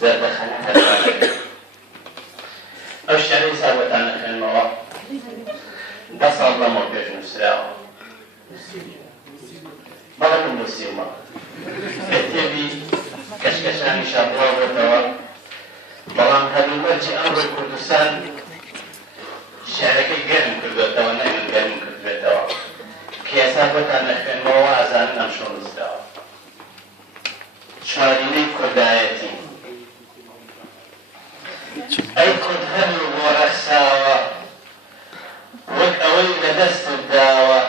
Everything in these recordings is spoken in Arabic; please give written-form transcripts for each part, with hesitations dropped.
زەردەخەنە هەرمانەکە ئەو شتانەی سابەتان نەخێنمەوە 10 ساڵ لەمەوە پێش نووسراوە بەڵام من نووسیومە کتێبی کەشکەشانی شابڕاو بێتەوە بەڵام هەلومەرجی ئەمڕۆی کوردستان شێعرەکەی گەرم کردوێتەوە نەمن گەرم کردوێتەوە کە ئێستا بۆتان نەخوێنمەوە ئازانن ئەم شۆ نووسراوە چوارینەی کوردایەتی ئەی کورد هەلو بۆ ڕەخساوە وەک ئەوەی لەدەستت داوە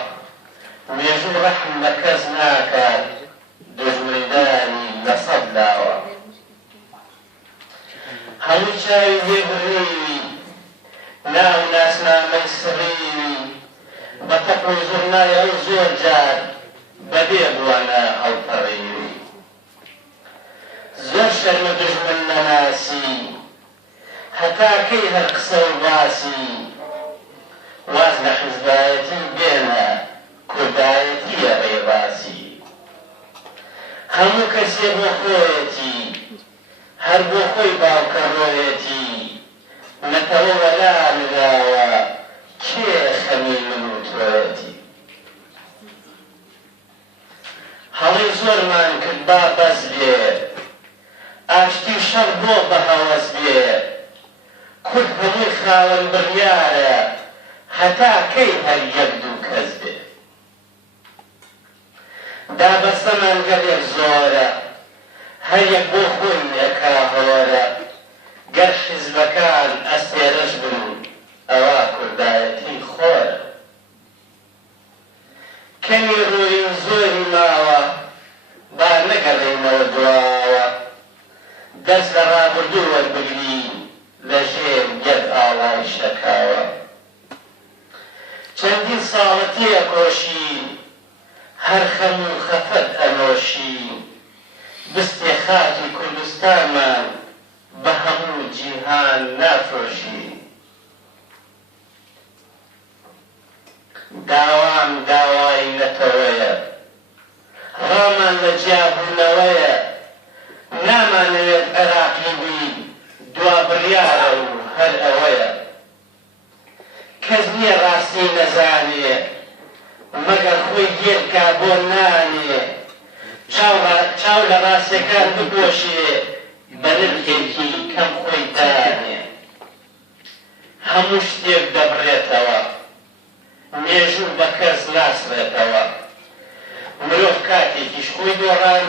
مێژوو ڕەحم بە کەس ناکات دژمنیدانی لەسەد لاوە هەموو چاوی لێبڕیوی ناو ناسنامەی سڕیوی بە تەق و زوڕنای ئەو زۆر جار بەبێ بوانە هەڵپەڕیوی زۆر شەرمە دژمن نەناسی هەتا کەی هەر قسە و باسی واز لە حیزبایەتی بێنە کوردایەتیە ڕێباسی هەموو کەسێ بۆ خۆیەتی هەر بۆ خۆی باوکە ڕۆیەتی نەتەوە وەلا نراوە کێ خەمی من و تۆیەتی هەڵی زۆرمان کرد با بەس بێ ئاشتی شەڕ بۆ بە هەوەس بێ کورد هەمووی خاوەن بڕیارە هەتا کەی هەر یەک دوو کەس بێ دابەستەمان گەلێک زۆرە هەر یەک بۆ خۆی ئەکا هۆرە گەر حیزبەکان ئەستێرەش بن ئەوە کوردایەتی خۆرە کەمی ڕووی زۆری ماوە با نەگەڕێینەوە دواوە دەست لە ڕابردوو وەربگرین لە ژێر یەک ئاوای شەکاوە چەندین ساڵە تێکۆشین هەر خەم و خەفەت ئەنۆشین بستێ خاکی کوردستانمان بە هەموو جیهان نافرۆشین داوام داوای نەتەوەیە ڕامان لە جیابوونەوەیە نامانەوێت عێراقی بین دوا بڕیارە و هەر ئەوەیە کەس نییە ڕاستی نەزانێ مەگەر خۆی گێرکا بۆ نانێ چاو لە ڕاستیەکان بپۆشێ بە نرخێکی کەم خۆی دانێ هەموو شتێک دەبڕێتەوە مێژوو بە کەس ناسرێتەوە مرۆڤ کاتێکیش خۆی دۆڕان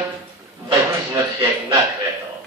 بە هیچ نرخێک ناکرێتەوە